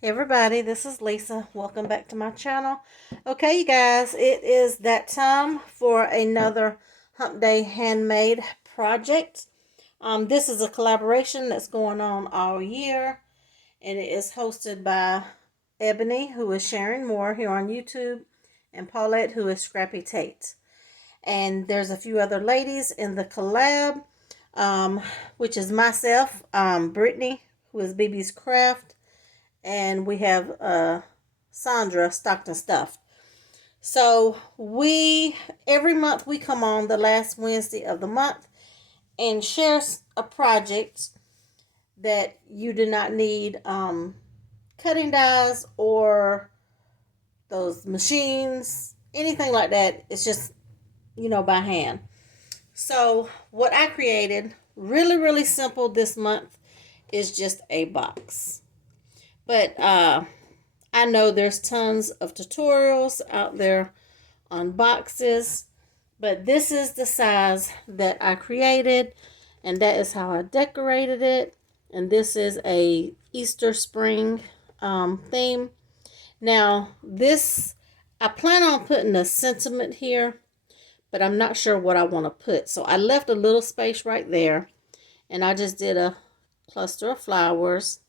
Hey everybody, this is Lisa. Welcome back to my channel. Okay, you guys, it is that time for another Hump Day Handmade project. This is a collaboration that's going on all year, and it is hosted by Ebony, who is sharing more here on YouTube, and Paulette, who is Scrappy Tate. And there's a few other ladies in the collab, um, which is myself, Brittany, who is BB's Craft, and we have Sandra Stockton Stuff. So we every month we come on the last Wednesday of the month and share a project that you do not need cutting dies or those machines, anything like that. It's just by hand. So what I created, really simple this month, is just a box. But I know there's tons of tutorials out there on boxes, but this is the size that I created, and that is how I decorated it. And this is a Easter spring theme. Now this, I plan on putting a sentiment here, but I'm not sure what I want to put. So I left a little space right there, and I just did a cluster of flowers.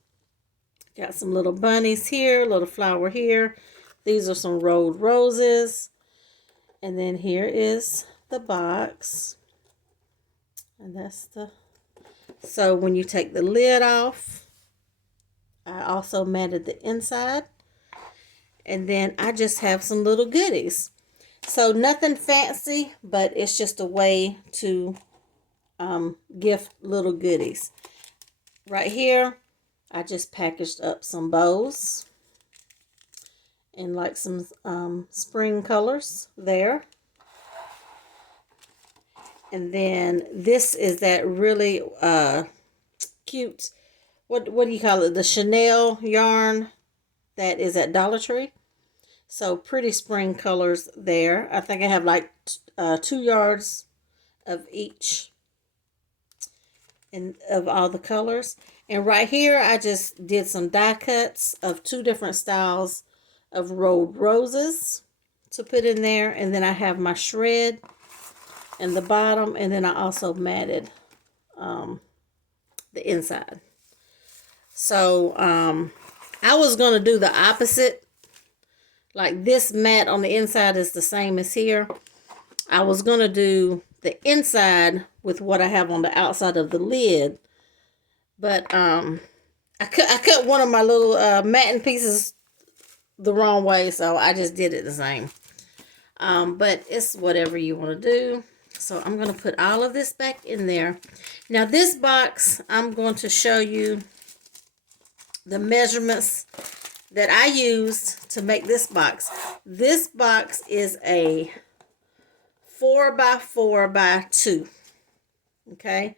Got some little bunnies here, little flower here. These are some rolled roses. And then here is the box. And that's so when you take the lid off, I also matted the inside. And then I just have some little goodies. So nothing fancy, but it's just a way to gift little goodies. Right here, I just packaged up some bows and like some spring colors there. And then this is that really cute, what do you call it? The Chanel yarn that is at Dollar Tree. So pretty spring colors there. I think I have like 2 yards of each and of all the colors. And right here, I just did some die cuts of 2 different styles of rolled roses to put in there. And then I have my shred in the bottom. And then I also matted the inside. So I was going to do the opposite. Like this mat on the inside is the same as here. I was going to do the inside with what I have on the outside of the lid. But I cut one of my little matting pieces the wrong way, so I just did it the same. But it's whatever you want to do. So I'm going to put all of this back in there. Now this box, I'm going to show you the measurements that I used to make this box. This box is a 4 by 4 by 2. Okay,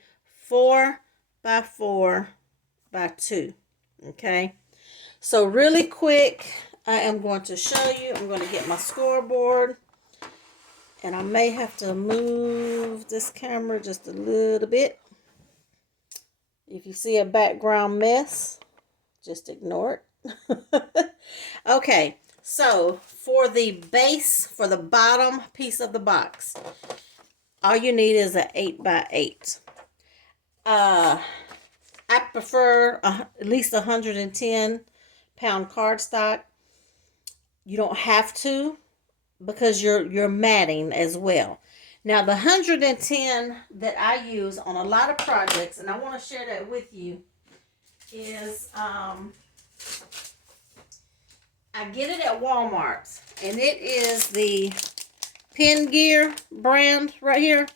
4 by 4 by 2. Okay, so really quick, I am going to show you. I'm going to get my scoreboard, and I may have to move this camera just a little bit. If you see a background mess, just ignore it. Okay, so for the base, for the bottom piece of the box, all you need is an 8 by 8. I prefer at least 110-pound cardstock. You don't have to, because you're matting as well. Now the 110 that I use on a lot of projects, and I want to share that with you, is I get it at Walmart, and it is the Pen Gear brand right here.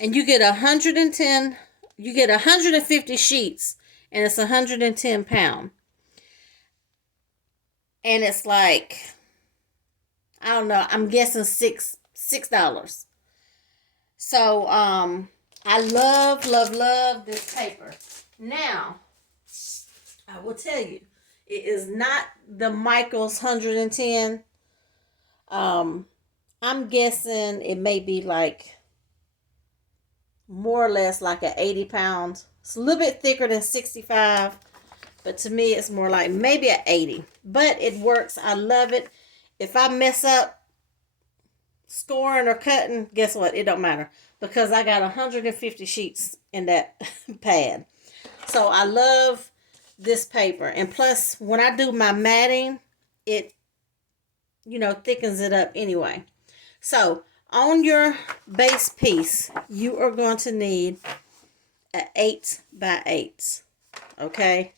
And you get 110, you get 150 sheets, and it's 110 pound. And it's like, I don't know, I'm guessing $6. So I love this paper. Now, I will tell you, it is not the Michaels 110. I'm guessing it may be like more or less like an 80 pound. It's a little bit thicker than 65, But to me, it's more like maybe an 80. But it works. I love it. If I mess up scoring or cutting, guess what? It don't matter. Because I got 150 sheets in that pad. So I love this paper. And plus, when I do my matting, it, thickens it up anyway. So, on your base piece, you are going to need an 8 by 8. Okay?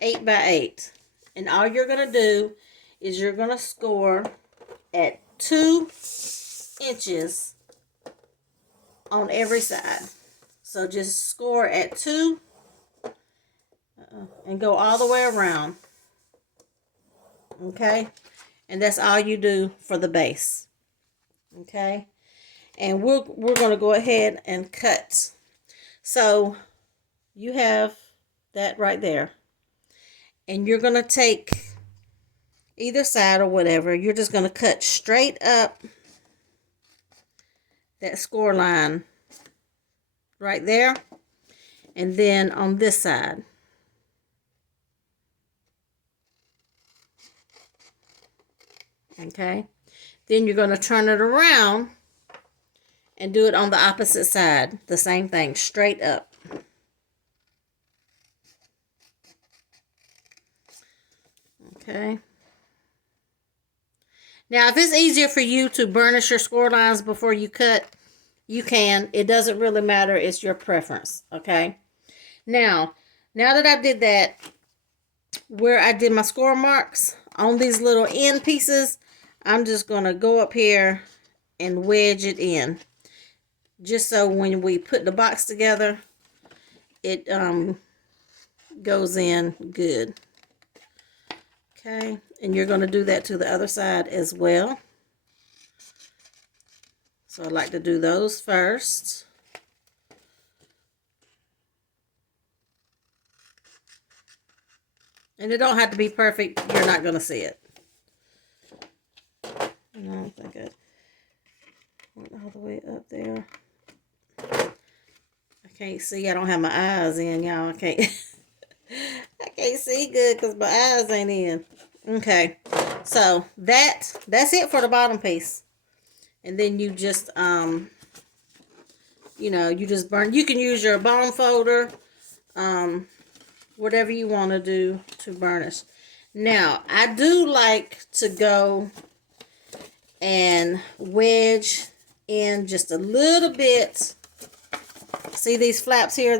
8 by 8. And all you're going to do is you're going to score at 2 inches on every side. So just score at 2 and go all the way around. Okay? And that's all you do for the base. Okay? And we're going to go ahead and cut. So you have that right there. And you're going to take either side or whatever. You're just going to cut straight up that score line right there. And then on this side. Okay? Then you're going to turn it around and do it on the opposite side. The same thing, straight up. Okay. Now, if it's easier for you to burnish your score lines before you cut, you can. It doesn't really matter. It's your preference. Okay. Now that I did that, where I did my score marks on these little end pieces, I'm just going to go up here and wedge it in. Just so when we put the box together, it goes in good. Okay, and you're going to do that to the other side as well. So I like to do those first. And it don't have to be perfect. You're not going to see it. And I don't think I went all the way up there. I can't see. I don't have my eyes in, y'all. I can't see good because my eyes ain't in. Okay. So that's it for the bottom piece. And then you just you just burn. You can use your bone folder, whatever you want to do to burnish. Now, I do like to go and wedge in just a little bit. See these flaps here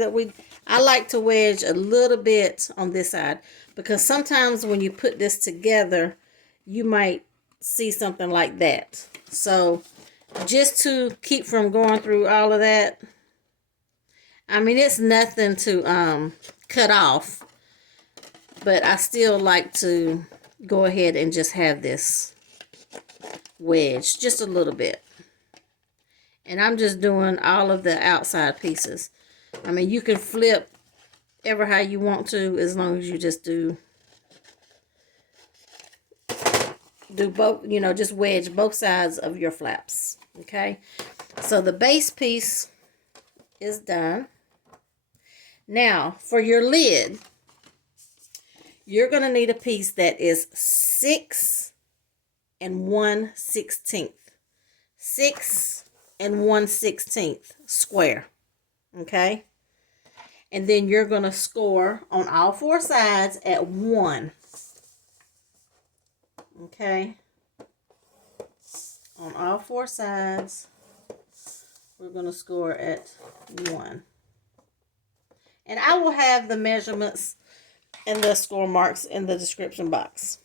I like to wedge a little bit on this side, because sometimes when you put this together, you might see something like that. So just to keep from going through all of that, I mean, it's nothing to cut off, but I still like to go ahead and just have this wedge just a little bit. And I'm just doing all of the outside pieces. I mean, you can flip ever how you want to, as long as you just do both, just wedge both sides of your flaps. Okay? So the base piece is done. Now, for your lid, you're going to need a piece that is 6 1/16. 6 1/16 square. Okay? And then you're going to score on all 4 sides at 1. Okay? On all 4 sides, we're going to score at 1. And I will have the measurements and the score marks in the description box.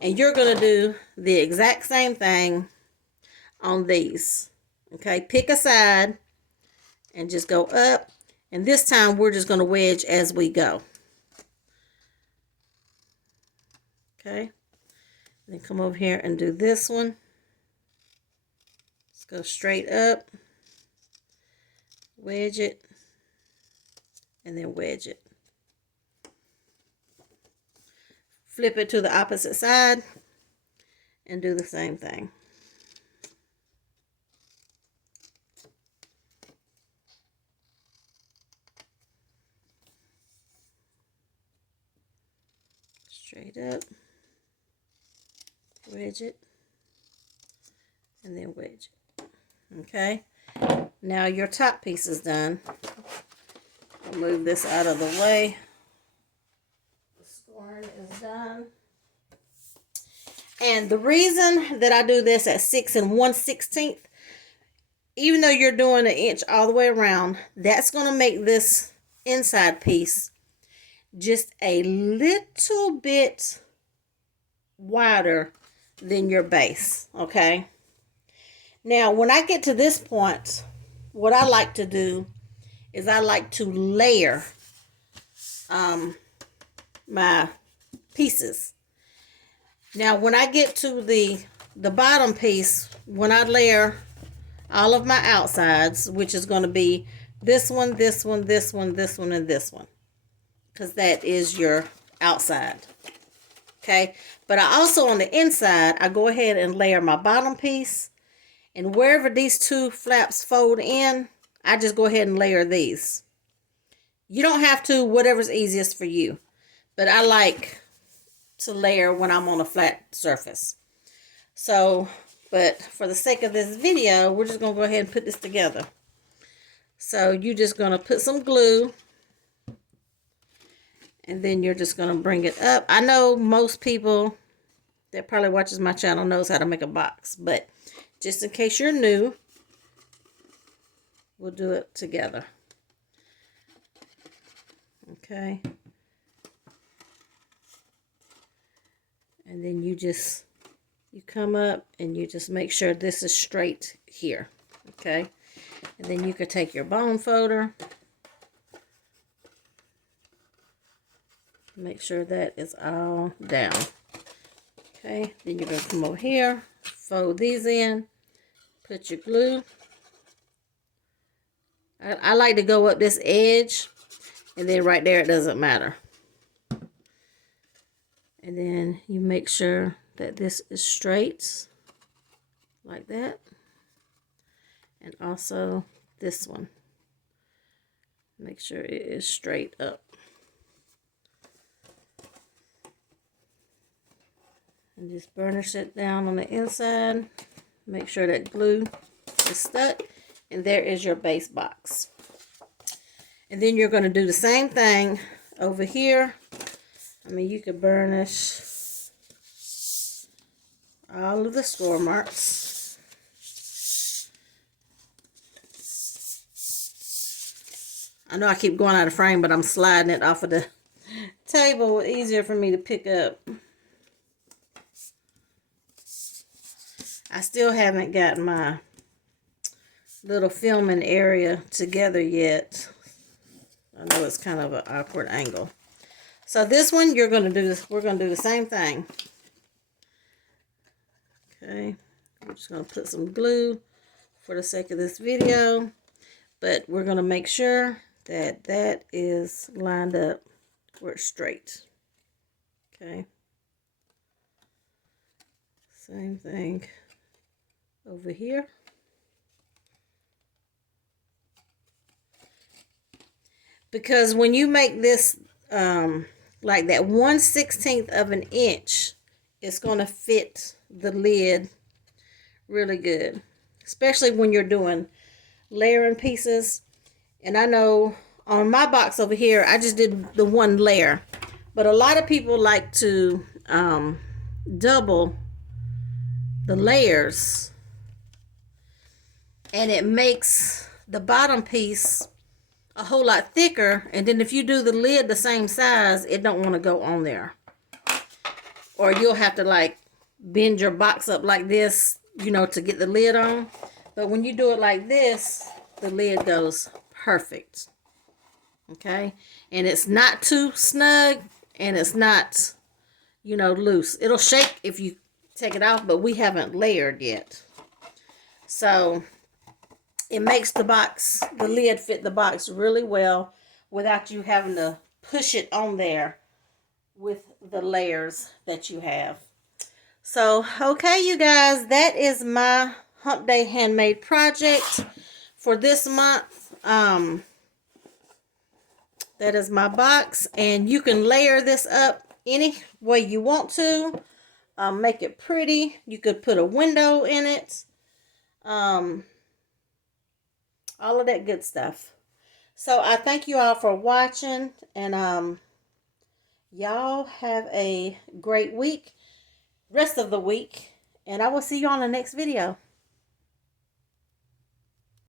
And you're going to do the exact same thing on these. Okay? Pick a side and just go up. And this time, we're just going to wedge as we go. Okay? Then come over here and do this one. Let's go straight up. Wedge it. And then wedge it. Flip it to the opposite side. And do the same thing. straight up, wedge it, and then wedge it. Okay, now your top piece is done. I'll move this out of the way. The scoring is done. And the reason that I do this at 6 1/16, even though you're doing 1 inch all the way around, that's going to make this inside piece just a little bit wider than your base, okay? Now, when I get to this point, what I like to do is I like to layer my pieces. Now, when I get to the bottom piece, when I layer all of my outsides, which is going to be this one, this one, this one, this one, and this one, because that is your outside. Okay, but I also, on the inside, I go ahead and layer my bottom piece, and wherever these two flaps fold in, I just go ahead and layer these. You don't have to, whatever's easiest for you, but I like to layer when I'm on a flat surface. So, but for the sake of this video, we're just going to go ahead and put this together. So you're just going to put some glue, and then you're just going to bring it up. I know most people that probably watches my channel knows how to make a box, but just in case you're new, we'll do it together. Okay. And then you come up and you just make sure this is straight here. Okay. And then you could take your bone folder. Make sure that is all down. Okay. Then you're going to come over here, fold these in, put your glue. I like to go up this edge, and then right there it doesn't matter. And then you make sure that this is straight, like that. And also this one. Make sure it is straight up. And just burnish it down on the inside. Make sure that glue is stuck. And there is your base box. And then you're going to do the same thing over here. I mean, you could burnish all of the score marks. I know I keep going out of frame, but I'm sliding it off of the table. Easier for me to pick up. I still haven't got my little filming area together yet. I know it's kind of an awkward angle. So this one, we're going to do the same thing. Okay. I'm just going to put some glue for the sake of this video. But we're going to make sure that that is lined up where it's straight. Okay. Same thing over here. Because when you make this like that 1/16 of an inch, it's going to fit the lid really good. Especially when you're doing layering pieces. And I know on my box over here, I just did the one layer. But a lot of people like to double the layers. And it makes the bottom piece a whole lot thicker, and then if you do the lid the same size, it don't want to go on there. Or you'll have to like bend your box up like this, you know, to get the lid on. But when you do it like this, the lid goes perfect. Okay? And it's not too snug, and it's not, you know, loose. It'll shake if you take it off, but we haven't layered yet. So it makes the box, the lid fit the box really well without you having to push it on there with the layers that you have. So, okay, you guys, that is my Hump Day Handmade project for this month. That is my box, and you can layer this up any way you want to. Make it pretty. You could put a window in it. All of that good stuff. So I thank you all for watching, and y'all have a great week, rest of the week, and I will see you on the next video.